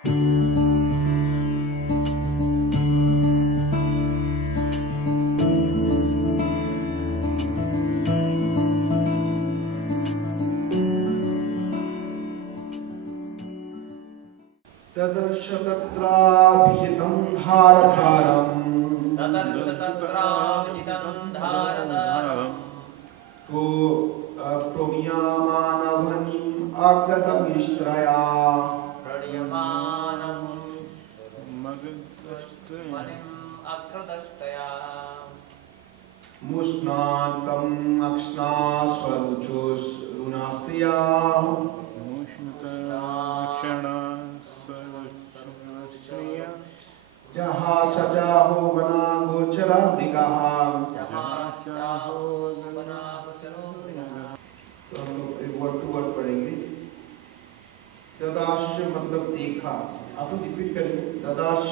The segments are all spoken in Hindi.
तदर्श तत्राभिहितं धारधारम् तो प्रोमियामानवनीम् आकृतमिष्ट्रया मुष्णान्तम् अक्ष्णास्वरुचोरुणास्त्रिया जहाँ सजाहो बना गोचरा मृगः। तो हम लोग एक वर्ड टू वर्ड पढ़ेंगे। ददाश मतलब देखा, आप लोग रिपीट करेंगे। ददाश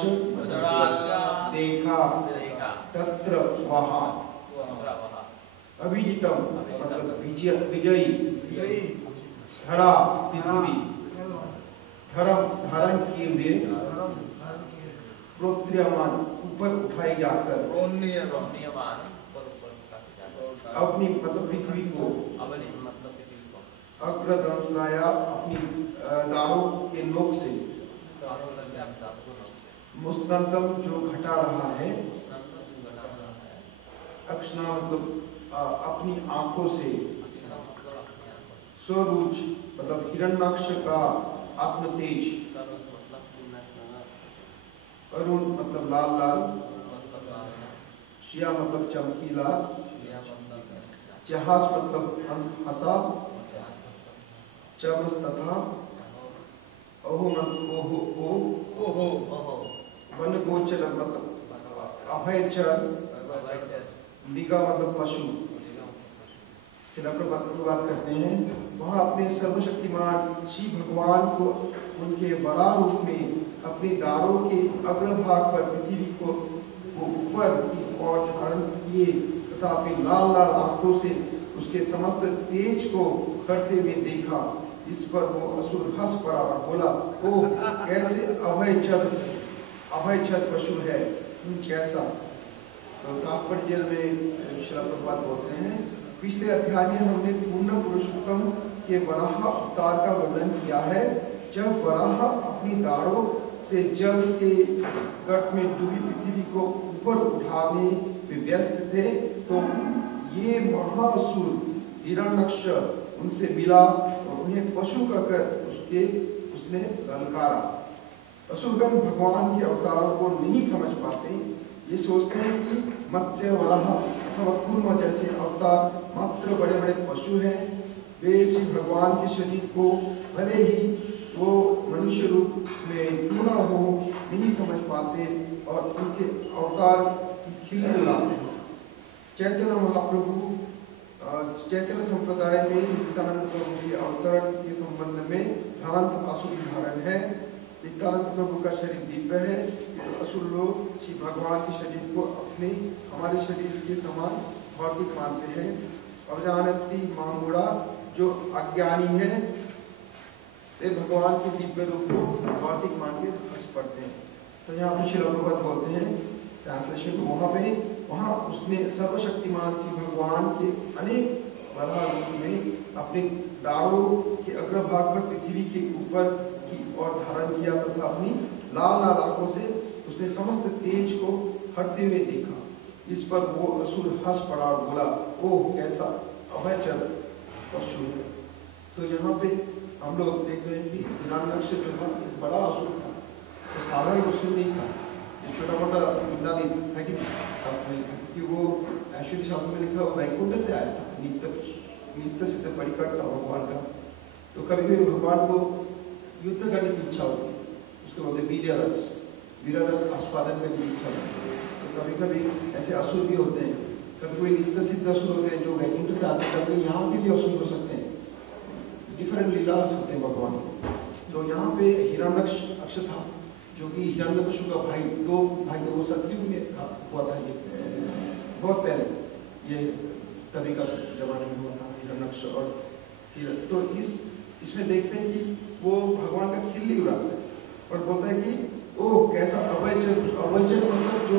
देखा, तत्र वहाँ। अभिजितम मतलब विजयी, धरा पृथ्वी, धर्म धारण किए हुए, प्रोत्रियमान ऊपर उठाई जाकर, अपनी मतलब पृथ्वी को, अग्रधनुषाया अपनी दारों के नोक से, मुस्तंतम जो घटा रहा है, अक्षना मतलब अपनी आंखों से, स्वरूच मतलब हिरण्यक्ष का आत्मतेज, अरुण मतलब लाल लाल, शिया मतलब चमकीला, जहाज मतलब हंसा, चमस तथा, ओहो वन गोचर मतलब अभयचर, मृगा मतलब पशु। फिर बात करते हैं, वह अपने सर्वशक्तिमान श्री भगवान को उनके वराह रूप में अपने दारों के अग्रभाग पर पृथ्वी को ऊपर की ओर धारण किए तथा अपनी लाल लाल आंखों से उसके समस्त तेज को करते हुए देखा। इस पर वो असुर हंस पड़ा और बोला, ओह कैसे अभयचर पशु है, कैसा। तो तात्पर्य में श्री प्रभुपाद बोलते हैं, पिछले अध्याय में हमने पूर्ण पुरुषोत्तम के वराह अवतार का वर्णन किया है। जब वराह अपनी दाढ़ों से जल के गट में डूबी पृथ्वी को ऊपर उठाने में व्यस्त थे, तो ये महाअसुर हिरण्यक्ष उनसे मिला और उन्हें पशु कहकर उसने ललकारा। असुरगण भगवान के अवतारों को नहीं समझ पाते, ये सोचते हैं कि मत्स्य, वराह अथवा कूर्म जैसे अवतार मात्र बड़े बड़े पशु हैं। वे श्री भगवान के शरीर को भले ही वो मनुष्य रूप में क्यों न हो नहीं समझ पाते और उनके अवतार की खिल्ली उड़ाते हैं। चैतन्य महाप्रभु चैतन्य संप्रदाय में नित्यानंद प्रभु के अवतरण के संबंध में भ्रांत असुर धारण है। नित्यानंद प्रभु का शरीर दिव्य है, असुर लोग श्री भगवान के शरीर को अपने हमारे शरीर के समान भौतिक मानते हैं। अवजानती मामूढ़ा जो अज्ञानी है, वे भगवान के दिव्य रूप को भौतिक मान के हंस पड़ते हैं। तो यहाँ पे श्री प्रभुपाद बोलते हैं ट्रांसलेशन, वहाँ उसने सर्वशक्तिमान श्री भगवान के अनेक वराह रूप में अपने दाढ़ों के अग्रभाग पर पृथ्वी के ऊपर की ओर धारण किया तथा अपनी लाल लाल आंखों से उसने समस्त तेज को हटते हुए देखा। इस पर वो असुर हंस पड़ा और बोला, ओह कैसा अभयचर पशु है। तो यहाँ पे हम लोग देख रहे हैं कि हिरण्यक्ष जो था एक बड़ा असुर था, तो साधारण असुर नहीं था, छोटा मोटा गुंडा नहीं था कि शास्त्र में लिखा, क्योंकि वो ऐश्वर्य शास्त्र में लिखा वैकुंठ से आया था, नित्य सिद्ध परिकर था भगवान का। तो कभी कभी भगवान को युद्ध करने की इच्छा होती है, उसके बोलते वीर रस आस्वादन करने की इच्छा होती है। तो कभी कभी ऐसे असुर भी होते हैं, कभी कोई नित्य सिद्ध असुर होते हैं जो वैकुंठ से आते हैं, कभी यहाँ पे भी असुर हो सकते हैं, डिफरेंट लीला सकते हैं भगवान। तो यहाँ पे हिरण्यक्ष था जो कि हिरण्यकशिपु का भाई, दो भाई वो सतयुग में हुआ था, ये बहुत पहले, ये तभी का जमाने में हुआ था हिरण्यक्ष। और तो इसमें देखते हैं कि वो भगवान का खिल्ली उड़ाते हैं। और बोलता है कि ओह कैसा अवचर, अवचर मतलब जो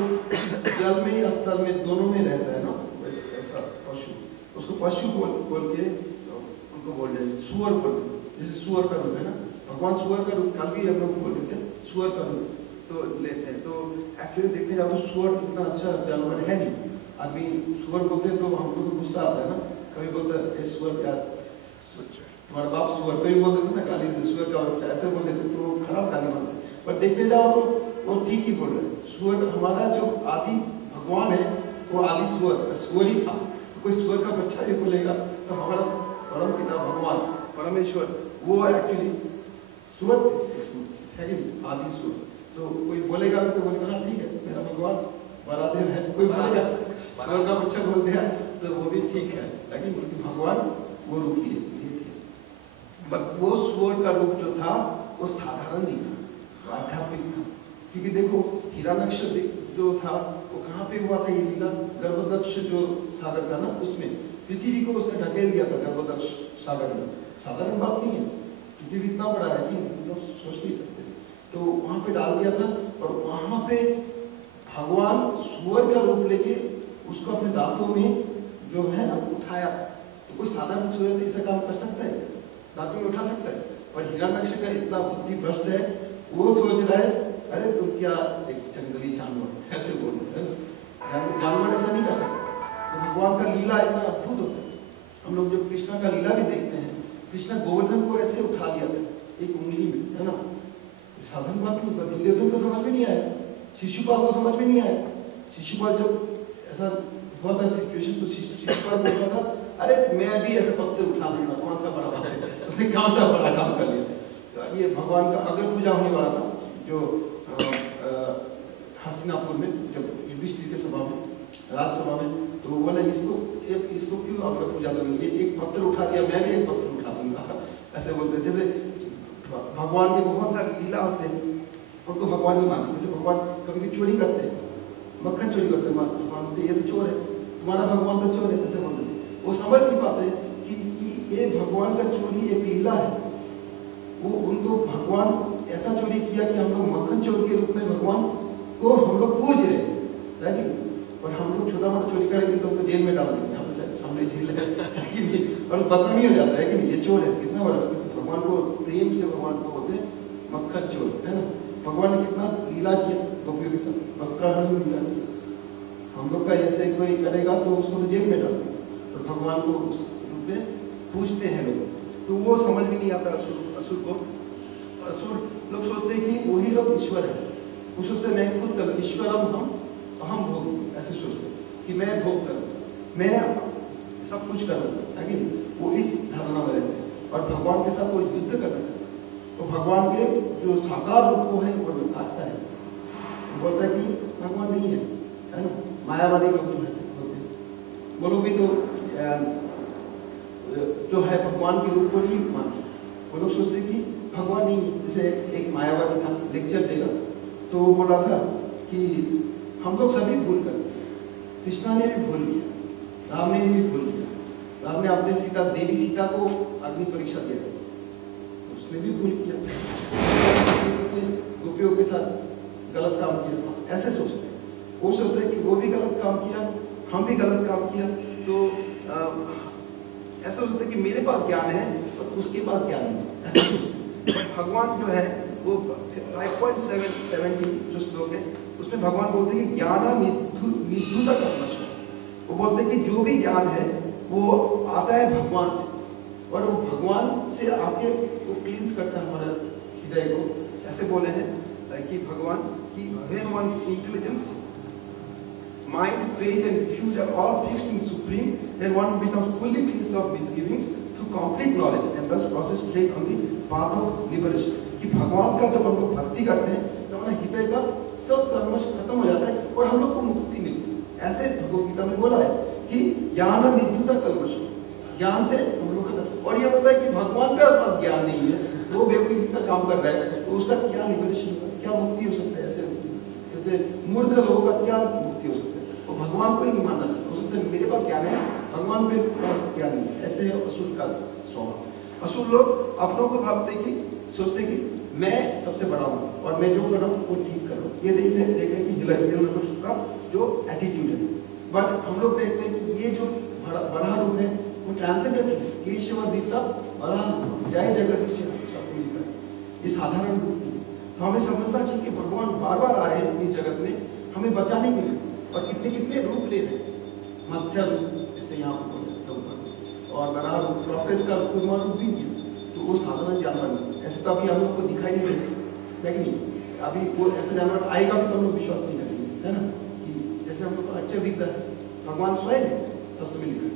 जल में या स्थल में दोनों में रहता है ना, ऐसा पशु, उसको पशु बोल के उनको बोल रहे, सुअर बोल, जैसे सुअर का रूप है ना, भगवान सुअर का रूप, कल भी हम लोग बोल देते हैं सुअर का रूप तो लेते हैं। तो एक्चुअली देखने जाओ तो सुअर इतना अच्छा जानवर है नहीं। आदमी सुअर बोलते हैं तो हम लोग को गुस्सा आता है ना, कभी बोलता है सुअर क्या, तुम्हारा बाप सुअर, कोई बोल देते ना गाली, सुअर का बच्चा ऐसे बोल देते तो खराब गाली मानते। पर देखने जाओ तो वो ठीक ही बोल रहे हैं। सुअर हमारा जो आदि भगवान है वो आदि सुअर ही था। तो कोई सुअर का बच्चा ही बोलेगा तो हमारा परम पिता भगवान परमेश्वर वो एक्चुअली सुअर है, आदि सुअर। तो कोई बोलेगा तो बोलेगा हाँ ठीक है मेरा भगवान बरादेव है, कोई बोलेगा सुअर का बच्चा बोल दिया तो वो भी ठीक है, लेकिन भगवान वो रूप लिए थे। वो सुअर का रूप जो था वो साधारण नहीं था, आध्यात्मिक था। क्योंकि देखो हिरण्यक्ष जो था वो कहाँ पे हुआ था ये लीला, गर्भदक्ष जो सागर था ना उसमें, पृथ्वी को उसने ढकेल दिया था गर्भदक्ष सागर में। साधारण बात नहीं है, पृथ्वी इतना बड़ा है कि लोग सोच नहीं सकते। तो वहां पे डाल दिया था और वहां पे भगवान सुअर का रूप लेके उसको अपने दांतों में जो है ना उठाया। तो कोई साधारण सुअर ऐसा काम कर सकता है, दांतों में उठा सकता है? पर हिरण्यक्ष का इतना बुद्धि भ्रष्ट है, वो सोच रहा है अरे तुम क्या एक जंगली जानवर ऐसे बोल रहे हैं, जानवर ऐसा नहीं कर सकता। तो भगवान का लीला इतना अद्भुत होता है। हम लोग जो कृष्ण का लीला भी देखते हैं, कृष्ण गोवर्धन को ऐसे उठा लिया था एक उंगली में, है ना, साधारण बात नहीं। पर दुर्योधन को समझ में नहीं आया, शिशुपाल को समझ में नहीं आया। शिशुपाल जब ऐसा हुआ था सिचुएशन तो शिशुपाल बोलता था अरे मैं भी ऐसे पत्थर उठा लूंगा, कौन सा बड़ा बात है, उसने कौन सा बड़ा काम कर लिया। तो ये भगवान का अग्र पूजा होने वाला था जो हस्तिनापुर में, जब युधिष्ठिर के सभा में, राज्यसभा में, तो वो बोला इसको क्यों अग्र पूजा करेंगे, एक पत्थर उठा दिया मैं भी एक पत्थर उठा दूंगा, ऐसे बोलते। जैसे भगवान के बहुत सारे लीला होते हैं, उनको भगवान नहीं मानते। जैसे भगवान कभी भी चोरी करते हैं, मक्खन चोरी करते हैं, भगवान बोलते ये तो चोर है, तुम्हारा भगवान तो चोर है, ऐसे बोलते। वो समझ नहीं पाते कि ये भगवान का चोरी एक लीला है। वो उनको भगवान ऐसा चोरी किया कि हम लोग मक्खन चोर के रूप में भगवान को हम लोग पूज रहे हैं, और हम लोग छोटा मोटा चोरी करेंगे तो उनको जेल में डाल देंगे, हम सामने जेल है और बदनामी हो जाता है कि नहीं ये चोर है, कितना बड़ा। भगवान को प्रेम से भगवान को बोलते हैं मक्खन चोर, है ना। भगवान ने कितना लीला किया गोपियों के साथ, वस्त्राहरण में लीला किया। हम लोग का ऐसे कोई करेगा तो उसको जेल में डाल देंगे, तो भगवान को उस रूप में पूछते हैं लोग। तो वो समझ में नहीं आता असुर को। असुर लोग सोचते हैं कि वही लोग ईश्वर है, वो सोचते हैं मैं खुद करूँ, ईश्वरम हम भोग, ऐसे सोचते हैं कि मैं भोग करूँ, मैं सब कुछ करूँ, लेकिन वो इस धारणा में रहते हैं और भगवान के साथ वो युद्ध करते हैं। तो भगवान के जो साकार रूप को है वो आता है, वो बोलता है कि भगवान नहीं है ना। मायावादी लोग जो है बोलते हैं, वो लोग भी तो जो है भगवान के रूप को नहीं मानते। वो लोग सोचते कि भगवान नहीं है। जैसे एक मायावादी था, लेक्चर देगा तो वो बोला था कि हम लोग सभी भूल करते हैं, कृष्णा ने भी भूल किया, राम ने भी भूल किया। राम ने अपने सीता देवी सीता को अग्नि परीक्षा दिया, उसने भी भूल किया, गोपियों के साथ गलत काम किया, ऐसे सोचते हैं। वो सोचते हैं कि वो भी गलत काम किया, हम भी गलत काम किया, तो ऐसा सोचते हैं कि मेरे पास ज्ञान है और उसके पास ज्ञान नहीं, ऐसा सोचते हैं। भगवान जो है वो 5.770 जो श्लोक है उसमें भगवान बोलते हैं कि ज्ञान निधुता कर्मश। वो बोलते हैं कि जो भी ज्ञान है वो आता है भगवान से, और वो भगवान से आके वो क्लींस करता है हमारा हृदय को। ऐसे बोले हैं कि भगवान की when one's intelligence, mind, faith and refuge are all fixed in supreme, then one becomes fully cleansed of misgivings through complete knowledge and thus process straight on the path of liberation। कि भगवान का जब हम लोग भक्ति करते हैं तो हमारा हृदय का सब कर्मश खत्म हो जाता है और हम लोग को मुक्ति मिलती है। ऐसे भगवद गीता में बोला है कि ज्ञान निर्धुता कर्मश, ज्ञान से हम लोग खत्म। और ये बोलता है कि भगवान के पास ज्ञान नहीं है, वो बेवकूफी का काम कर रहा है, तो उसका क्या लिबरेशन होगा, क्या मुक्ति हो सकता है? ऐसे मूर्ख लोगों का क्या मुक्ति हो सकता है? वो भगवान को ही नहीं मानना चाहते, हो सकता है मेरे पास ज्ञान है, भगवान पे ज्ञान नहीं है। ऐसे असुर का स्वभाव। असुर लोग अपनों को भावते कि सोचते कि मैं सबसे बड़ा हूँ, और मैं जो कर रहा हूँ वो ठीक कर रहा हूँ। ये देखने की हिरण्यकशिपु का जो एटीट्यूड है। बट हम लोग देखते हैं कि ये जो बड़ा रूप है वो ट्रांसेंडेंट है। केशवदीता बड़ा जय जगदीश शास्त्र में लिखा है, ये साधारण रूप नहीं। तो हमें समझना चाहिए कि भगवान बार बार आ रहे हैं इस जगत में हमें बचाने के लिए, और कितने कितने रूप ले रहे हैं। मत्स्य रूप जिससे यहाँ पर और बड़ा रूप, प्रोफेस का रूप भी नहीं, तो वो साधारण जानवर नहीं। ऐसे तो अभी हम लोग को दिखाई नहीं देते, लेकिन अभी वो ऐसा जानवर आएगा भी तो हम लोग विश्वास नहीं करेंगे, है ना। कि जैसे हम लोग को अच्छे विग्रह है, भगवान स्वयं है, शास्त्र में लिखा है।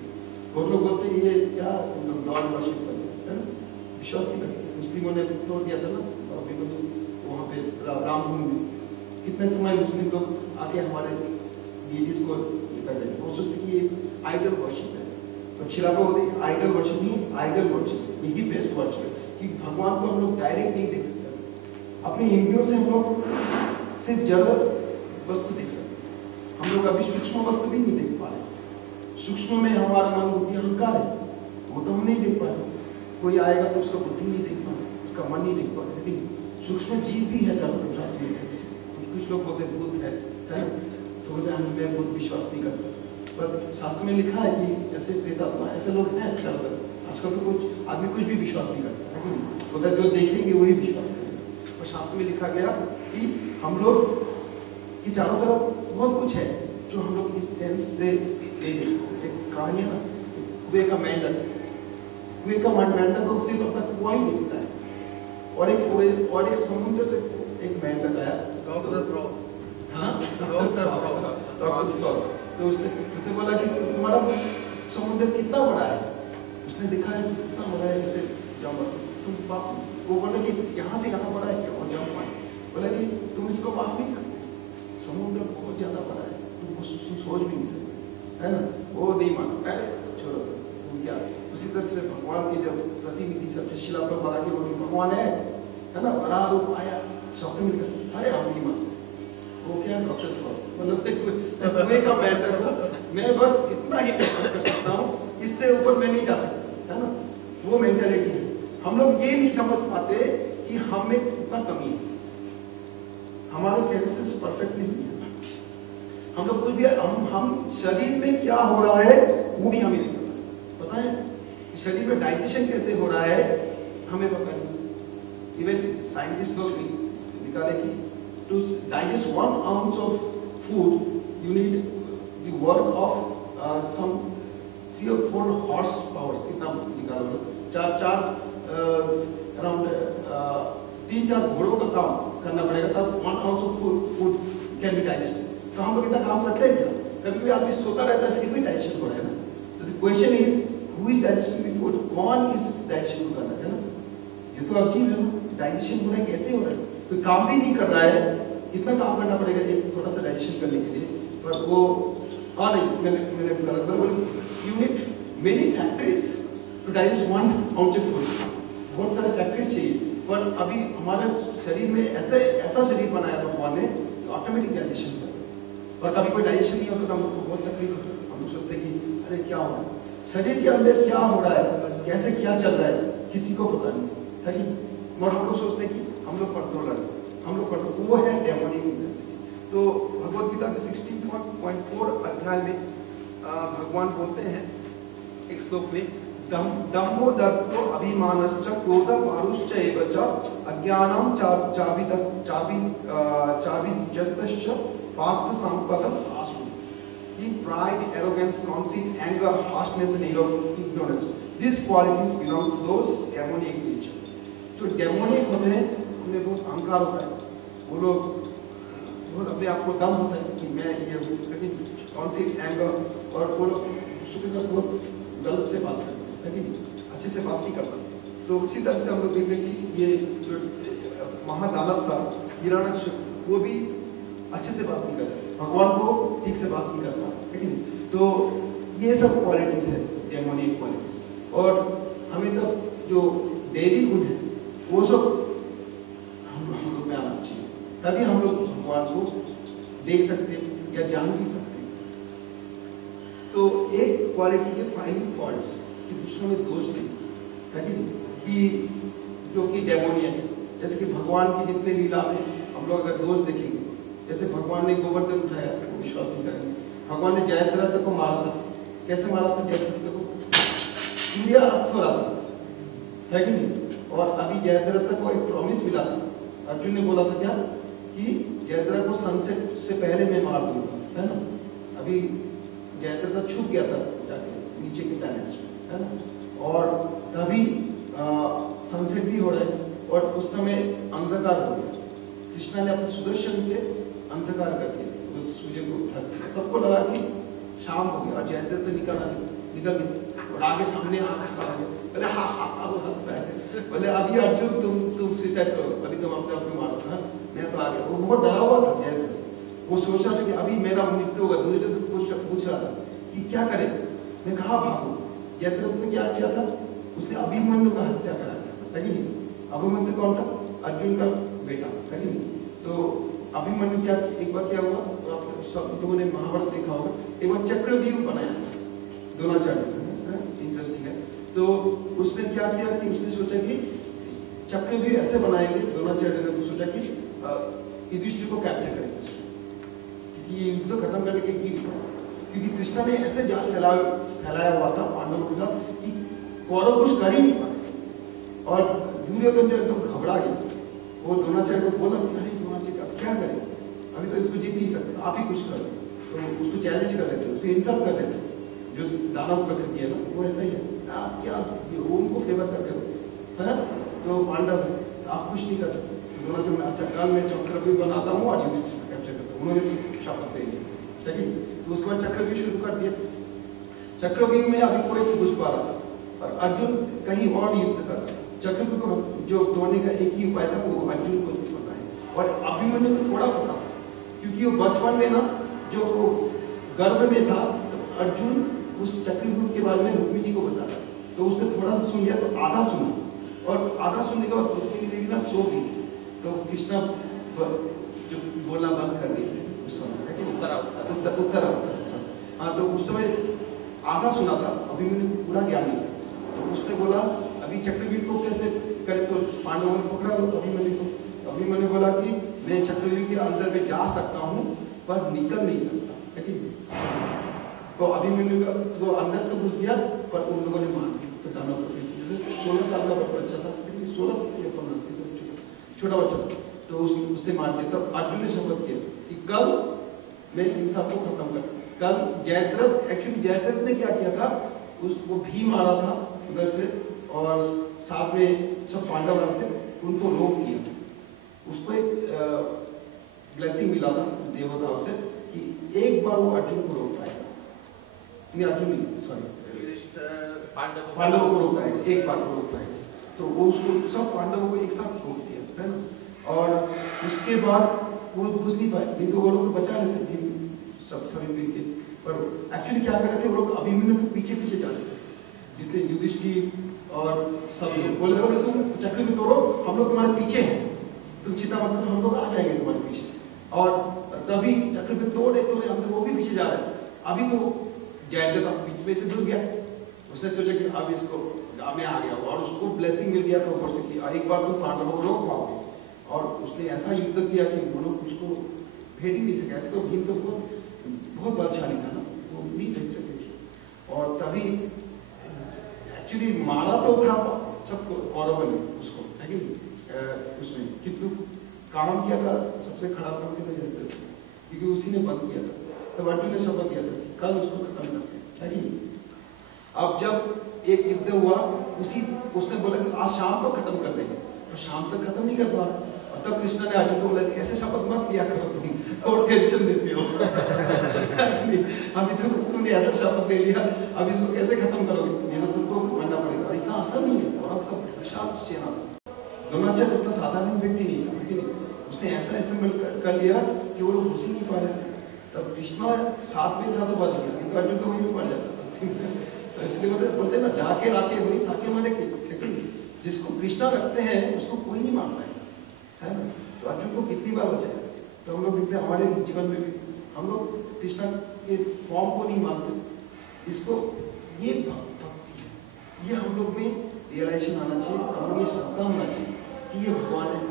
बहुत लोग बोलते हैं ये क्या गॉड वर्शिप करते हैं, है ना, विश्वास नहीं करते। मुस्लिमों ने तोड़ दिया था ना, और अभी वहाँ पे रामभूमि में कितने समय मुस्लिम लोग आके हमारे डीटीज को कर रहे हैं। वो सोचते कि ये आइडल वर्शिप है, तो शिलापा बोलते हैं आइडल वर्शिप नहीं, आइडल वर्शिप यही बेस्ट वर्शिप है। कि भगवान को हम लोग डायरेक्ट नहीं देख सकते, अपनी इंद्रियों से हम लोग सिर्फ जड़ वस्तु देख सकते। हम लोग अभी सूक्ष्म वस्तु भी नहीं देख पा रहे। सूक्ष्म में हमारा मन बुद्धि अहंकार है, वो तो हम नहीं देख पा रहे। कोई आएगा तो उसका बुद्धि नहीं देख पा रहे, उसका मन नहीं देख पा रहे। लेकिन सूक्ष्म जीव भी है जब शास्त्र में। कुछ लोग बोलते बुद्ध है, तो बोलते हैं मैं बुद्ध विश्वास नहीं करता। पर शास्त्र में लिखा है कि जैसे प्रेतात्मा ऐसे लोग हैं ज्यादातर। आजकल तो कुछ आदमी कुछ भी विश्वास नहीं करता, लेकिन बोलते जो देखेंगे वही विश्वास करेंगे। और शास्त्र में लिखा गया कि हम लोग की चारों तरफ बहुत कुछ है जो हम लोग इस सेंस से एक कहानी है ना, कुएं का मेंढक, कुएं का मेंढक को सिर्फ अपना कुआं ही देखता है, और एक समुद्र से एक मेंढक आया, तो उसने बोला कि तुम्हारा समुद्र कितना बड़ा है। उसने देखा है कि कितना बड़ा है, जैसे तुम वो बोला कि यहाँ से यहाँ बड़ा है क्या, और जम पाए। बोला कि तुम इसको माप नहीं सकते, समुद्र बहुत ज्यादा बड़ा है, तुम सोच भी नहीं सकते, है ना। वो नहीं माना, अरे छोड़ो क्या। उसी तरह से भगवान की जब प्रतिनिधि सब शिला प्रभुपाद के बोलते भगवान है ना, बड़ा रूप आया, शास्त्र में लिखा, अरे हम नहीं मानते। वो क्या डॉक्टर मतलब कुएं का मेंढक हो, मैं बस इतना ही विश्वास कर सकता हूँ, इससे ऊपर मैं नहीं जा सकता, है ना। वो मेंटालिटी है। हम लोग ये नहीं समझ पाते कि हमें कितना कमी है, हमारे सेंसेस परफेक्ट नहीं है। हम लोग कुछ भी हम शरीर में क्या हो रहा है वो भी हमें नहीं पता है। शरीर में डाइजेशन कैसे हो रहा है हमें पता नहीं। इवन साइंटिस्ट लोग निकाले कि to digest 1 ounce of food, you need the work of some 3 or 4 horsepower. कितना निकालो? अराउंड 3-4 घोड़ों का काम करना पड़ेगा तब 1 ounce of food can be digested. तो हम लोग इतना काम करते हैं क्या? कभी-कभी आदमी सोता रहता है फिर भी डाइजेशन हो रहा है ना। तो the question is, who is digesting the food? कौन इस डाइजेशन को कर रहा है ना? ये तो अजीब है ना, डाइजेशन हो रहा है, कैसे हो रहा है? कोई काम भी नहीं कर रहा है, इतना काम करना पड़ेगा एक थोड़ा सा डाइजेशन करने के लिए। पर वो मैंने गलत बोला, you need many factories to digest 1 ounce of food। बहुत सारे फैक्ट्रीज चाहिए, पर अभी हमारे शरीर में ऐसा शरीर बनाया भगवान ने ऑटोमेटिक डाइजेशन होता है। पर कभी कोई डाइजेशन नहीं होता तो हम लोग को बहुत तकलीफ होती है। हम लोग सोचते हैं कि अरे क्या हो रहा है शरीर के अंदर, क्या हो रहा है, कैसे क्या चल रहा है, किसी को पता नहीं है कि। और हम लोग सोचते हैं कि हम लोग कंट्रोलर है, हम लोग कंट्रोल, वो है डेमोनिक इंटेंसिटी। तो भगवद गीता के 16.4 अध्याय में भगवान बोलते हैं एक श्लोक में, दम्भो दर्पो अभिमानश्च क्रोध मारुश्च एव च अज्ञानम चाभिजतश्च पार्थ संपदम आसु। Pride, arrogance, conceit, anger, harshness and ignorance, these qualities belong to those demonic nature. जो डेमोनिक होते हैं उनमें बहुत अहंकार होता है, वो लोग बहुत अपने आप को दम होता है कि मैं ये हूँ। लेकिन कॉन्सेप्ट, एंगर, और वो लोग दूसरों के साथ बहुत गलत से बात करते हैं, लेकिन अच्छे से बात नहीं करता। तो उसी तरह से हम लोग देख रहे हैं कि ये जो महादानव था हिरण्यकशिपु, वो भी अच्छे से बात नहीं करता, भगवान को ठीक से बात नहीं करता, लेकिन तो ये सब क्वालिटीज है डेमोनिक क्वालिटीज। और हमें तब जो दैवी गुण है वो सब हम लोग में आना चाहिए, तभी हम लोग भगवान को देख सकते हैं या जान भी सकते हैं। तो एक क्वालिटी के फाइंडिंग फॉल्ट्स कि दूसरों में दोष नहीं, कि जो कि डेमोनियन जैसे कि भगवान की जितने लीला में हम लोग अगर दोष देखेंगे, जैसे भगवान ने गोवर्धन उठाया, तो विश्वास नहीं करेंगे। भगवान ने जयद्रथ को मारा था, कैसे मारा था जयद्रथ को? सूर्य अस्त हो रहा था, है कि नहीं? और अभी जयद्रथ को एक प्रॉमिस मिला था, अर्जुन ने बोला था क्या कि जयद्रथ को सनसेट से पहले मैं मार दूंगा, है ना? अभी जयद्रथ छुप गया था जाके नीचे के प्लैनेट्स में, है ना? और तभी सनसेट भी हो रहा है और उस समय अंधकार हो गया। कृष्णा ने अपने सुदर्शन से अंधकार कर दिया उस सूर्य को ढक दिया। सबको लगा कि शाम हो गया और जयद्रथ निकल गया और आगे सामने बोले हाँ हाँ हाँ, वो हंस रहे थे, बोले अभी अर्जुन तुम सुसाइड करो, अभी तुम अपने आप को मारो था, मैं तो आ गया। वो बहुत डरा हुआ था जयद्रथ, वो सोच रहा था कि अभी मेरा मृत्यु होगा। दुर्योधन पूछ रहा था कि क्या करे, मैं कहाँ भागूं? जयद्रथ ने क्या किया था, उसने अभिमन्यु का हत्या करा दिया, है कि नहीं? अभिमन्यु कौन था? अर्जुन का बेटा, है कि नहीं? तो अभिमन्यु क्या, एक बार क्या हुआ, तो आप सब लोगों ने महाभारत देखा होगा, एक बार चक्रव्यूह बनाया द्रोणाचार्य, इंटरेस्टिंग है। तो उसने क्या किया कि उसने सोचा कि चक्रव्यूह ऐसे बनाएंगे, द्रोणाचार्य ने सोचा कि युधिष्ठिर को कैप्चर करेंगे, क्योंकि युद्ध तो खत्म करने के, क्योंकि कृष्णा ने ऐसे जाल फैलाया हुआ था पांडवों के साथ कि कौरव कुछ कर ही नहीं पाते। और दुर्योधन जो एकदम घबरा गया, वो द्रोणाचार्य को बोला कि अरे द्रोणाचार्य अब क्या करें, अभी तो इसको जीत नहीं सकते, आप ही कुछ करो। तो उसको चैलेंज कर रहे थे, उसको इंसल्ट कर रहे थे, जो दानव प्रकृति है ना वो ऐसा ही है, आप क्या उनको फेवर कर रहे हो, है? तो पांडव है, आप कुछ नहीं कर सकते। द्रोणाचार्य, अच्छा कल मैं चक्रव्यूह बनाता हूँ और युधिष्ठिर को कैप्चर करता हूँ, उन्होंने शपथ ले ली, ठीक है? तो उसके बाद चक्रव्यूह शुरू कर दिया। चक्रव्यूह में अभी कोई नहीं घुस पा रहा था और अर्जुन कहीं और युद्ध कर रहा था। चक्रव्यूह को जो तोड़ने का एक ही उपाय था, वो अर्जुन को पता है और अभिमन्यु को थोड़ा पता, क्योंकि वो बचपन में ना जो गर्भ में था, तो अर्जुन उस चक्रव्यूह के बारे में रुक्मिणी को बताया, तो उसने थोड़ा सा सुन लिया, तो आधा सुना, और आधा सुनने के बाद रुक्मिणी देवी ना सो गई, तो कृष्णा जो बोलना बंद कर दिए थे उस समय, उत्तरा। हाँ, तो उस समय आधा सुना था, अभिमन्यु को पूरा ज्ञान नहीं था। तो उसने बोला अभी चक्रव्यूह को कैसे करे, तो पांडवों ने पकड़ा अभिमन्यु को। अभिमन्यु बोला कि मैं चक्रव्यूह के अंदर में जा सकता हूँ पर निकल नहीं सकता, लेकिन तो अभिमन्यु का वो अंदर तो घुस गया, पर उन लोगों ने मार दिया दानव को। जैसे 16 साल का बच्चा था, 16 छोटा बच्चा था, तो उसने मार दिया। तब अर्जुन ने शपथ किया कि कल मैं इन सबको खत्म कर। कल जयद्रथ, एक्चुअली जयद्रथ ने क्या किया था, उसको भी मारा था उधर से, और साथ में सब पांडव थे, उनको रोक दिया। उसको एक ब्लेसिंग मिला था देवताओं से कि एक बार वो अर्जुन को रोक पाएगा, नहीं अर्जुन नहीं, सॉरी पांडवों को रोक पाएगा, एक बार को रोक पाएगा। तो वो उसको सब पांडवों को एक साथ रोक दिया, है ना? और उसके बाद वो घुस नहीं पाए, नहीं तो वो लोग बचा लेते थे सब सभी मिलके। पर एक्चुअली क्या कर रहे थे वो लोग, अभिमन्यु को पीछे पीछे जा रहे थे, जितने युधिष्ठिर और सब लोग बोले तुम चक्रव्यूह तोड़ो, हम लोग तुम्हारे पीछे हैं, तुम चिंता मत करो, हम लोग आ जाएंगे तुम्हारे पीछे। और तभी चक्रव्यूह तोड़े अंदर वो भी पीछे जा रहे हैं। अभी तो जयद्रथ बीच में से घुस गया, उसने सोचा कि अब इसको मैं आ गया, और उसको ब्लेसिंग मिल गया था ऊपर से कि एक बार तुम पांडवों को रोक पाओगे। और उसने ऐसा युद्ध किया कि वो लोग उसको भेज ही नहीं सके। ऐसे तो भीम तो बहुत बलशाली था ना, वो नहीं भेज सके। और तभी एक्चुअली मारा तो था सबको कौरवों ने उसको, है कि उसमें, किंतु काम किया था सबसे खराब काम किया था, क्योंकि उसी ने बंद किया था। तो अर्जुन ने शपथ किया था कि कल उसको खत्म करते हैं, है कि। अब जब एक युद्ध हुआ, उसने बोला कि आज शाम तो खत्म कर देंगे, तो शाम तक खत्म नहीं कर पा रहा। और तब कृष्णा ने अर्जुन को बोला ऐसे शपथ मत लिया करो तुम, और टेंशन देते हो अभी तो तुमने ऐसा शपथ दे दिया, अब इसको कैसे खत्म करोगे, ये तो तुमको मानना पड़ेगा। और इतना आसान नहीं है, और आपका विशाल सेना था। द्रोणाचार्य इतना साधारण व्यक्ति नहीं था, लेकिन उसने ऐसा असेंबल कर लिया कि वो लोग घुस ही नहीं पा रहे थे। तब कृष्णा साथ में था तो बच गया, किंतु अर्जुन तो वहीं भी पड़ जाता। तो इसलिए बोलते ना, जाके लाके वही ताके मारे के, लेकिन जिसको कृष्णा रखते हैं उसको कोई नहीं मान पाएगा, है ना। तो अर्जुन को कितनी बार बचाया। तो हम लोग देखते हैं हमारे जीवन में भी हम लोग कृष्णा के फॉर्म को नहीं मानते। इसको ये भक्ति है, ये हम लोग में रियलाइजेशन आना चाहिए, हम लोग ये सबका होना चाहिए कि ये भगवान है,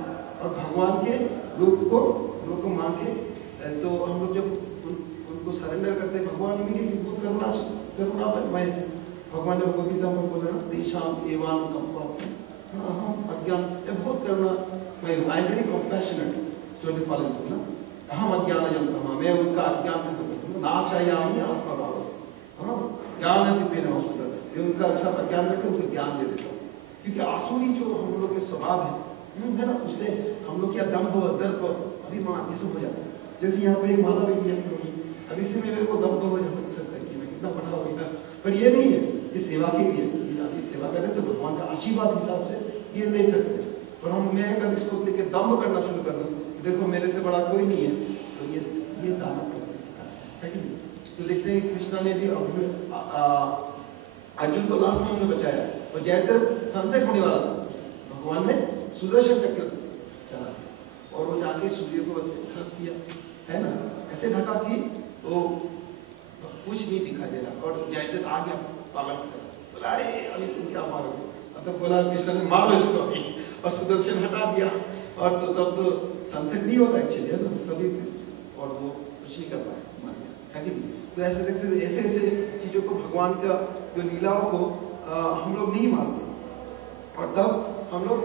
और भगवान के रूप को मान के तो हम लोग जब उनको सरेंडर करते हैं, भगवान इमीडिएटली बहुत करुणामय। भगवान ने भगवद गीता में बोला ना, तेषाम एवान कंपापम, हम अज्ञान, बहुत करुणामय, I am very compassionate toward the fallen soul ना, हम अज्ञानजं तमः, मैं उनका अज्ञान को दूर करता हूं, नाशयामि आत्मभाव से, हां ज्ञान दीपेन वस्तुतः, मैं उनका अच्छा अज्ञान करके उनको ज्ञान दे देता हूं। क्योंकि आसुरी जो हम लोग में स्वभाव है ना, उससे हम लोग क्या दंभ दर्प अभिमान ये सब हो जाता है। जैसे यहाँ पे एक मानव है, अब इससे मेरे को दंभ हो सकता है कि मैं कितना पढ़ा हो इतना, पर ये नहीं है, ये सेवा के लिए, ये सेवा करें तो भगवान का आशीर्वाद हिसाब से ये ले सकते हैं। पर हम मैं अगर इसको लेके दंभ करना शुरू कर दूं, देखो मेरे से बड़ा कोई नहीं है, तो ये दानव है कि नहीं। तो देखते हैं कृष्णा ने भी अर्जुन को लास्ट में हमने बचाया, और जयद्रथ सनसेट होने वाला था, भगवान ने सुदर्शन चक्र चला और वो जाके सूर्य को वैसे ढक दिया, है ना, ऐसे ढका कि वो कुछ नहीं दिखाई दे रहा, और जयद्रथ आ गया पागल की तरह, बोला अरे अभी तुम क्या मारोगे, मतलब बोला कृष्ण ने मारो इसको अभी, और सुदर्शन हटा दिया, और तो तब तो सनसेट नहीं होता एक्चुअली, है ना, तभी और वो कुछ नहीं कर पाया, मार गया, है कि नहीं। तो ऐसे देखते ऐसे ऐसे चीजों को, भगवान का जो लीलाओं को हम लोग नहीं मानते, और तब हम लोग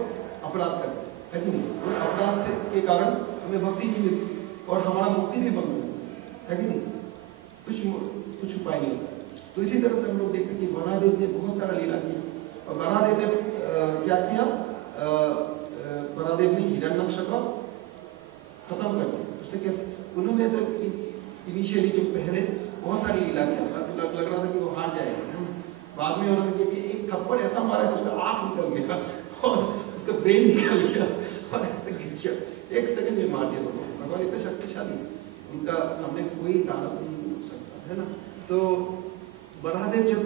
अपराध करते हैं, है कि नहीं। उस अपराध से के कारण हमें भक्ति नहीं मिलती, और हमारा मुक्ति भी बंद होती है कि नहीं, कुछ उपाय नहीं होता। तो इसी तरह से हम लोग देखते हैं कि वराहदेव ने बहुत सारा लीला किया, और वराहदेव ने क्या किया, वराहदेव ने हिरण्यकश्यप को खत्म कर दिया। उसने कैसे, उन्होंने तो इनिशियली जो पहले बहुत सारी लीला किया, लग रहा था कि वो हार जाएगा, बाद में उन्होंने कि एक थप्पड़ ऐसा मारा कि उसका आंख निकल गया और उसका ब्रेन निकल गया और ऐसे गिर गया, 1 सेकंड में मार दिया भगवान इतने शक्तिशाली, उनका सामने कोई दानव नहीं हो सकता, है ना। तो वराहदेव जब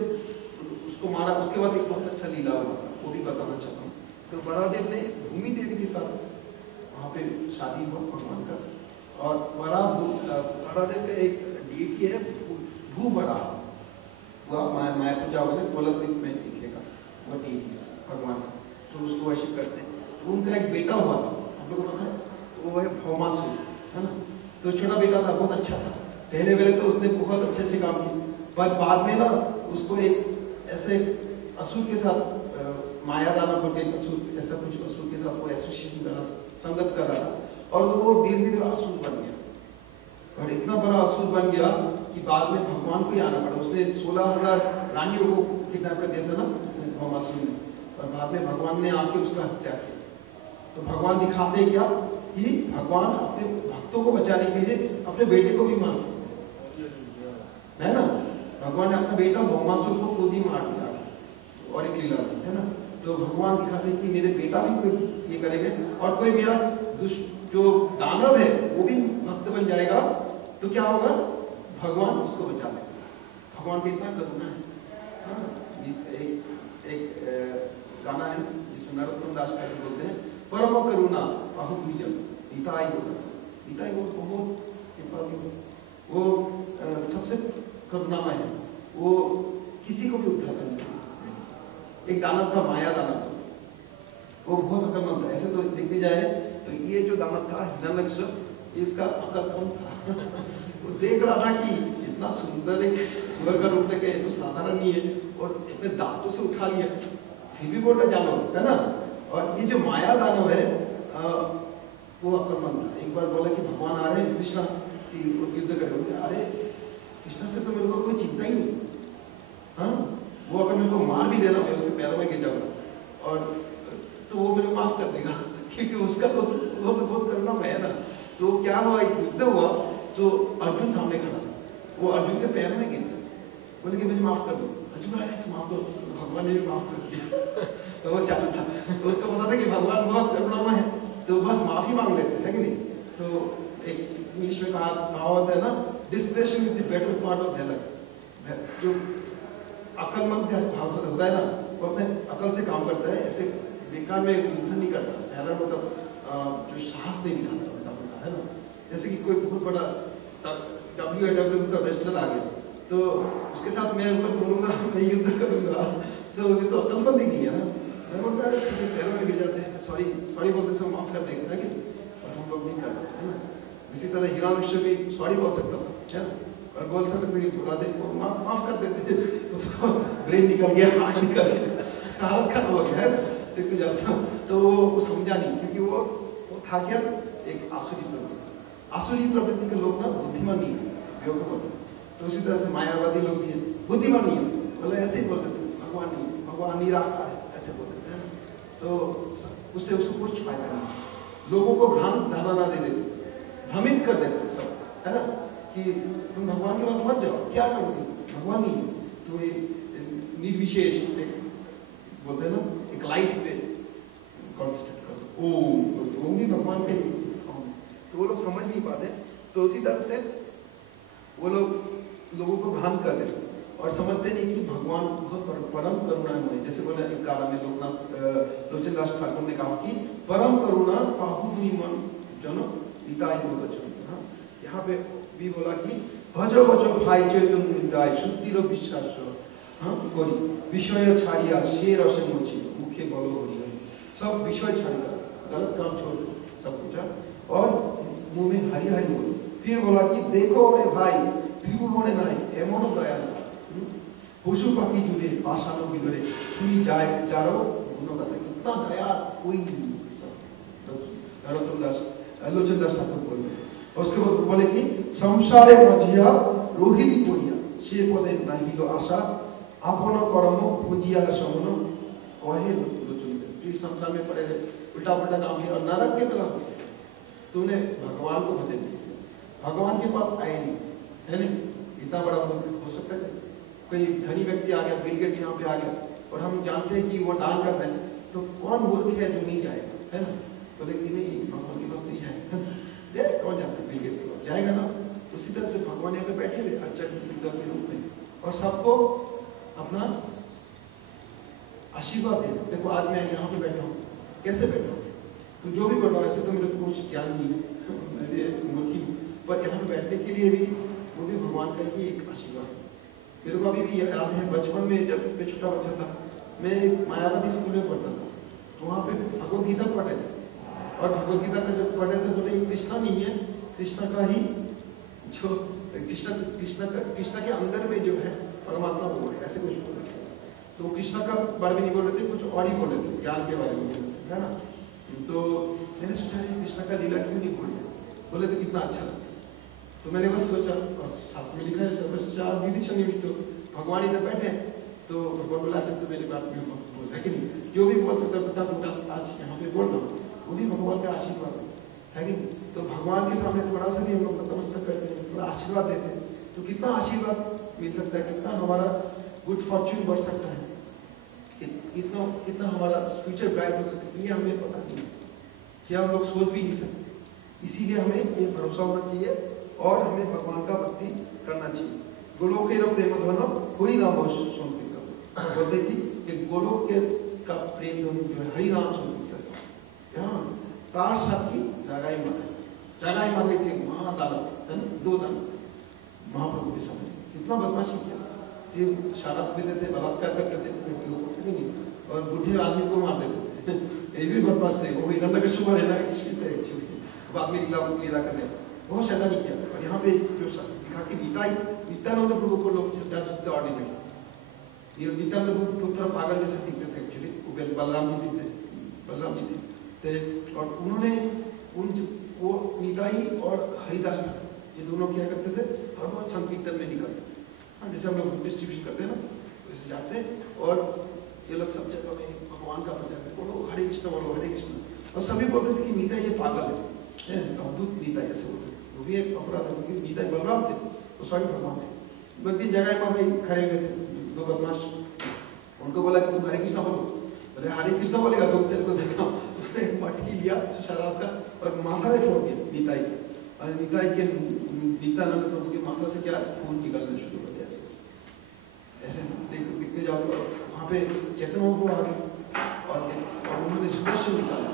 उसको मारा, उसके बाद एक बहुत अच्छा लीला हुआ, वो भी बताना चाहता हूँ। तो वराहदेव ने भूमि देवी के साथ वहाँ पे शादी हुआ भगवान का, और वराहदेव का एक डीटी है भूवराह, वो आप मायापुर जाओगे कोलद्वीप में दिखेगा, वो डीटीज भगवान, तो उसको वर्शिप करते हैं। तो उनका एक बेटा हुआ था, हम लोग को पता है, वो है भौमासुर, है ना। तो छोटा बेटा था, बहुत अच्छा था, पहले पहले तो उसने बहुत अच्छे काम किए, पर बाद में ना उसको एक ऐसे असुर के साथ, माया दानव बोलते हैं असुर, ऐसा कुछ असुर के साथ वो एसोसिएशन करा, संगत करा, और वो धीरे धीरे असुर बन गया, और इतना बड़ा असुर बन गया कि बाद में भगवान को ही आना पड़ा। उसने 16,000 रानियों को किडनैप कर दिया था ना उसने, भौमासुर ने, और बाद में भगवान ने आके उसका हत्या की। तो भगवान दिखाते क्या कि भगवान अपने भक्तों को बचाने के लिए अपने बेटे को भी मार सकते हैं, है ना। भगवान ने अपना बेटा भौमासुर को खुद ही मार दिया, और एक लीला है ना। तो भगवान दिखाते कि मेरे बेटा भी कोई ये करेंगे, और कोई मेरा जो दानव है वो भी भक्त बन जाएगा, तो क्या होगा, भगवान उसको बचा लेंगे। भगवान का इतना करुणा है। एक गाना है जिसमें नरोत्तम दास बोलते हैं, परम करुणा अहुबीजम गीताई वो बहुत वो सबसे करुणामय है, वो किसी को भी उद्धार करने के लिए। एक दानव था, माया दानव, वो बहुत अकलमंद था। ऐसे तो देखने जाए तो ये जो दानव था हिरण्यकश्यप, इसका अकल कम था वो देख रहा था कि इतना सुंदर एक सूअर का रूप लेके, तो साधारण नहीं है, और इतने दांतों से उठा लिया, फिर भी बोलता जानवर, है ना। और ये जो माया दानव है वो अकलमंद था। एक बार बोला कि भगवान आ रहे हैं कृष्णा कि युद्ध करेंगे, अरे कृष्णा से तो मेरे को कोई चिंता ही नहीं, हाँ, वो अगर मेरे को मार भी देना, मैं उसके पैरों में गिर जाऊंगा, और तो वो मेरे माफ कर देगा, क्योंकि उसका तो वो तो बहुत करुणामय है ना। तो क्या हुआ, एक युद्ध हुआ, तो अर्जुन सामने खड़ा था, वो अर्जुन के पैर में गिर गया, बोले कि मुझे माफ कर दो। अर्जुन बोला माफ करो, भगवान ने भी माफ कर दिया तो वो चालू था, तो उसको पता था कि भगवान बहुत करुणामय है, तो बस माफी मांग लेते हैं कि नहीं। तो एक इंग्लिश में कहावत है ना, discretion is the better part of valour. जो अकलमंद होता है ना, वो अपने अकल से काम करता है, ऐसे बेकार में युद्ध नहीं करता। वैलर मतलब जो साहस नहीं दिखाता, है ना। जैसे कि कोई बहुत बड़ा WWE का रेस्लर आ गया, तो उसके साथ मैं ऊपर बोलूंगा, मैं युद्ध करूंगा, तो ये तो अकलमंद ही नहीं है ना। मैं बोलता है पैरों में गिर जाते हैं, सॉरी बोलते से माफ कर देगा, है कि लोग नहीं करते है ना। इसी तरह हिरण्यकश्यप भी सॉरी बोल सकता था है ना, और बोल सकते थे बुला दे को माफ कर देते थे, उसको ब्रेन निकल गया, आँख निकल गया, उसका हालत खराब हो गया है देखते जाता। तो वो समझा नहीं, क्योंकि वो था क्या, एक आसुरी प्रवृत्ति। आसुरी प्रवृत्ति के लोग ना बुद्धिमान नहीं है, बेवकूफ होते हैं। तो उसी तरह से मायावादी लोग भी है, बुद्धिमान नहीं है, मतलब ऐसे ही बोल देते भगवान नहीं है, भगवान निराकार है, ऐसे बोल देते हैं। तो उससे उसको कुछ फायदा नहीं, लोगों को भ्रांत धारणा दे देते, भ्रमित कर देते सब, है ना, कि तुम भगवान के पास मत जाओ, क्या करोगे, भगवान नहीं है, तुम्हें निर्विशेष बोलते हैं ना, एक लाइट पे कॉन्सेंट्रेट करो, ओम भी भगवान के, तो वो लोग समझ नहीं पाते। तो उसी तरह से वो लोगों को भ्रांत कर देते और समझते नहीं कि भगवान बहुत परम करुणामय है। जैसे बोले एक काल में लोकनाथ लोचनदास ठाकुर ने कहा कि परम करुणा पाहु दुई मन जनो निताय बोलचन। यहाँ पे भी बोला कि भजो भजो भाई चैतन्य निताय शुद्धि रो विश्वास करी विषय छाड़िया से रसे मोची मुख्य बोलो हरि, सब विषय छाड़िया, गलत काम छोड़ दो सब कुछ, और मुंह में हरी हरी बोलो। फिर बोला कि देखो बड़े भाई त्रिभुवने নাই এমন দয়া পশু পাখি জুড়ে পাশানো বিগড়ে শুনি যায় যারও গুণগাথা, इतना दया कोई नहीं। लोचनदास ठाकुर बोले, उसके बाद बोले कि संसारे मझिया रोहिणी पड़िया से पदे नाहिल आशा आपन कर्म पूजिया समन कहे लोचन। संसार में पड़े उल्टा पुल्टा काम है और नरक की तरफ तूने भगवान को बदल दिया, भगवान के पास आए नहीं, है नहीं, इतना बड़ा मूर्ख हो सकता है। कोई धनी व्यक्ति आ गया, बिल गेट्स यहाँ पे आ गया, और हम जानते हैं कि वो दान कर रहे हैं, तो कौन मूर्ख है जो नहीं जाएगा, है ना। बोले कि नहीं भगवान के पास नहीं जाएगा, कौन जाता है बिल गेट्स के पास, जाएगा ना। तो उसी तरह से भगवान यहाँ पे बैठे हुए अर्चक के रूप में, और सबको अपना आशीर्वाद दे। देखो आज मैं यहाँ पे बैठा हूँ, कैसे बैठा हूँ, तो जो भी बोल रहा हूँ, वैसे तो मेरे को कुछ ज्ञान नहीं है, मेरे मूर्खी, पर यहाँ पे बैठने के लिए भी वो भी भगवान का ही एक आशीर्वाद है। मेरे को अभी भी याद है, बचपन में जब मैं छोटा बच्चा था, मैं मायावती स्कूल में पढ़ता था, तो वहाँ पे भगवद गीता पढ़े थे, और भगवद गीता का जब पढ़े थे बोले कृष्णा नहीं है, कृष्णा का ही जो कृष्णा के अंदर में जो है परमात्मा वो है, ऐसे कुछ बोल रहे थे। तो कृष्णा का बारे में नहीं बोल रहे थे, कुछ और ही बोल रहे थे, ज्ञान के बारे में, है ना। तो मैंने सोचा कृष्णा का लीला क्यों नहीं बोल रहे, बोले थे कितना अच्छा। तो मैंने बस सोचा, और शास्त्र में लिखा है, बस सोचा आप विधि सन्निहित तो भगवान इधर बैठे, तो भगवान बोला अच्छा तो मेरी बात में बोल है कि नहीं, जो भी बोल सकता फटा फटा आज यहाँ पे बोल रहा हूँ, वो भी भगवान का आशीर्वाद है कि। तो भगवान के सामने थोड़ा सा भी हम लोग नतमस्तक करते हैं, थोड़ा आशीर्वाद देते हैं, तो कितना आशीर्वाद मिल सकता है, कितना हमारा गुड फॉर्च्यून बढ़ सकता है, कितना हमारा फ्यूचर ब्राइट हो सकता है, ये हमें पता नहीं, क्या हम लोग सोच भी नहीं सकते। इसीलिए हमें ये भरोसा होना चाहिए और हमें भगवान का भक्ति करना चाहिए। गोलोक के प्रेम ध्वनो हरि नाम संकीर्तन बोलते कि गोलोक के का प्रेम ध्वनि जो है हरि नाम संकीर्तन। यहाँ तार साथी जगाई माता थे महादानव, दो दानव महाप्रभु के सामने कितना बदमाशी किया, सिर्फ शराब पीते थे, बलात्कार करते थे, नहीं, और बूढ़े आदमी को मार देते थे, ये भी बदमाश थे। वो हिरण्यकश्यप और हिरण्यकश्यप थे एक्चुअली, अब आदमी लीला करने बहुत शैतानी किया। और यहाँ पे जो लिखा कि नित्यानंद प्रभु को लोग ऑर्डिनरी, ये नित्यानंद प्रभु पुत्र पागल जैसे दिखते थे एक्चुअली, वो बलराम जी थे, और उन्होंने वो निताई और हरिदास ये दोनों क्या करते थे, हर रोज संकीर्तन में निकलते, हाँ जैसे हम लोग डिस्ट्रीब्यूशन करते हैं ना, वैसे जाते हैं, और ये लोग सब जगह में भगवान का प्रचार करते, बोलो हरे कृष्ण बोलो हरे कृष्ण, और सभी बोलते थे कि नीता ये पागल है, अवधूत नीता ऐसे बोलते, वो भी एक अपराध है, क्योंकि नीता बलराम थे, वो स्वयं भगवान थे। एक दिन जगह माता खड़े हुए थे दो बदमाश, उनको बोला कि तुम हरे कृष्ण बोलो, बोले हरे कृष्ण बोलेगा लोग तेरे को देता हूँ। उसने एक मटकी लिया शराब का और माथा में फोड़ दिया नीताई, और नीताई के नित्यानंद प्रभु के माथा से क्या खून निकलने शुरू हो गया, ऐसे देखो कितने जाओ, वहाँ पे चैतन्य प्रभु आ गए और उन्होंने सुदर्शन निकाला,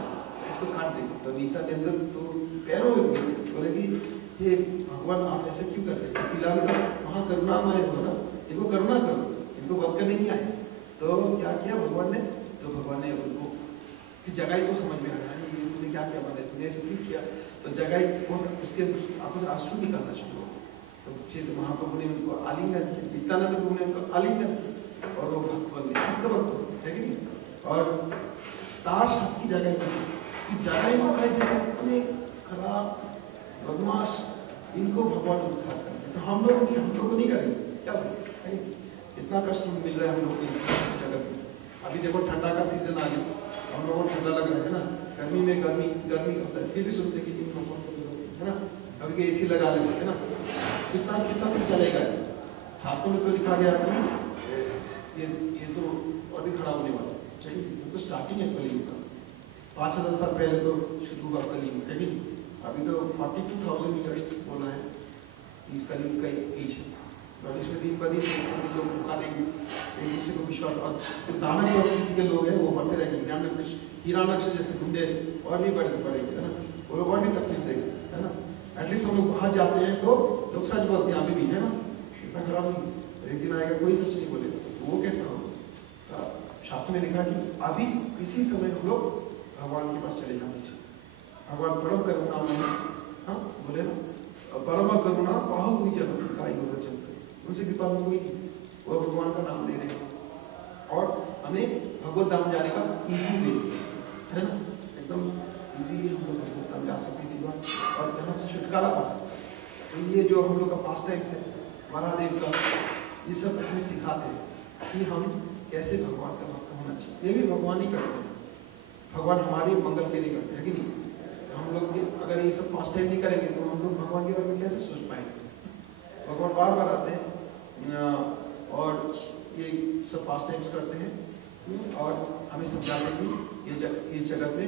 इसको काट दे, तो नीता के अंदर तो पैरों में बोले कि ये भगवान आप ऐसे क्यों कर रहे हैं, इस लीला में तो महाकरुणामय हो ना, इनको करुणा करो, इनको वध करने नहीं आए। तो क्या किया भगवान ने, तो भगवान ने उनको फिर जगाई को समझ में आया, ये तूने क्या किया, तूने ऐसे नहीं किया। तो तो जगह उसके आपस में आंसू निकालना शुरू हो। तो चेत महाप्रभु ने उनको आलिंगन किया, नित्यानंद प्रभु ने उनको आलिंगन किया और वो भक्त बन गए, शुद्ध भक्त है कि नहीं। और ताश की जगह जगह माता है जैसे इतने खराब बदमाश, इनको भगवान उद्धार करते, तो हम लोग नहीं करेंगे क्या बोले? इतना कष्ट मिल रहा है हम लोग को जगत में। अभी देखो ठंडा का सीजन आ गया, हम लोगों को ठंडा लग रहा है ना, गर्मी में गर्मी होता है, फिर भी सोचते कि है ना, अभी के एसी लगा लेते है ना, कितना दिन चलेगा ऐसे। शास्त्रों में तो लिखा गया कि ये तो और भी खराब होने वाला है, सही, तो स्टार्टिंग है कलयुग का। 5000 साल पहले तो शुरू हुआ कलयुग है कि अभी तो 42,000 ईयर्स बोला है इस कलयुग का एज है। और इसमें दिन ब दिन लोग धोखा देंगे, एक दूसरे को विश्वास, और जो दानव प्रवृत्ति के लोग हैं वो बढ़ते रहेंगे, हिरण्यकश्यप जैसे गुंडे और भी बढ़ेंगे है ना, वो लोग और भी तकलीफ देंगे है ना। एटलीस्ट हम लोग बाहर जाते हैं तो लोग सच बोलते हैं, अभी भी है ना, इतना खराब नहीं, एक दिन आएगा कोई सच नहीं बोलेगा, वो कैसा हो। शास्त्र में लिखा कि अभी इसी समय हम लोग भगवान के पास चले जाना चाहिए। भगवान परम करुणा, हाँ बोले ना, परम करुणा बाहु जन, उनसे कृपा में कोई नहीं, वो भगवान का नाम ले रहे हैं और हमें भगवत धाम जाने का इजी वे है ना, एकदम इजीली हम लोग भगवत धाम जा सकते इसी बात, और यहाँ से छुटकारा पा सकते। तो ये जो हम लोग का पास टाइम्स है महादेव का, ये सब हमें सिखाते हैं कि हम कैसे भगवान का भक्त होना चाहिए। ये भी भगवान ही करते हैं, भगवान हमारे मंगल के लिए करते हैं कि नहीं। हम लोग अगर ये सब पास टाइम नहीं करेंगे तो हम लोग भगवान के बारे में कैसे सोच पाएंगे। भगवान बार बार आते हैं और ये सब पास टाइम्स करते हैं और हमें समझाते हैं कि ये जगत में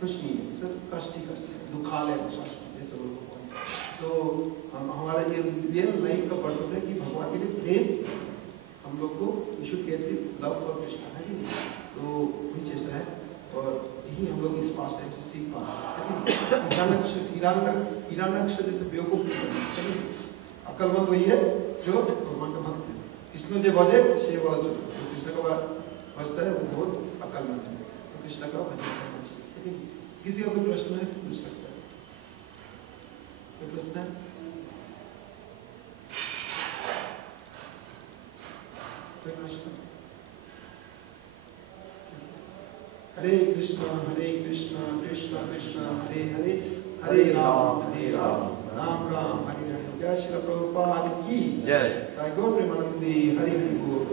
कुछ नहीं है, सिर्फ कष्ट ही कष्ट है, दुखालय जैसे भगवान। तो हमारा ये रियल लाइफ का पर्पस है कि भगवान के लिए प्रेम हम लोग को should get love for Krishna है कि नहीं। तो वही चेष्टा है और यही हम लोग इस पास टाइम से सीख पा रहे हैं। हिरण्यकश्यप जैसे बेवकूफ अक्लमंद वही है जो भगवान का भक्त है। कृष्ण जो बोले से बोला, जो कृष्ण का भक्त है वो बहुत अक्लमंद है, तो कृष्ण का भजन करना चाहिए। किसी का कोई प्रश्न है पूछ सकता है, कोई प्रश्न है? कोई प्रश्न? हरे कृष्ण कृष्ण कृष्ण हरे हरे, हरे राम राम राम हरे हरे। जय श्री प्रभुपाद की जय। गौर प्रेमानंदी हरि हरि बोल।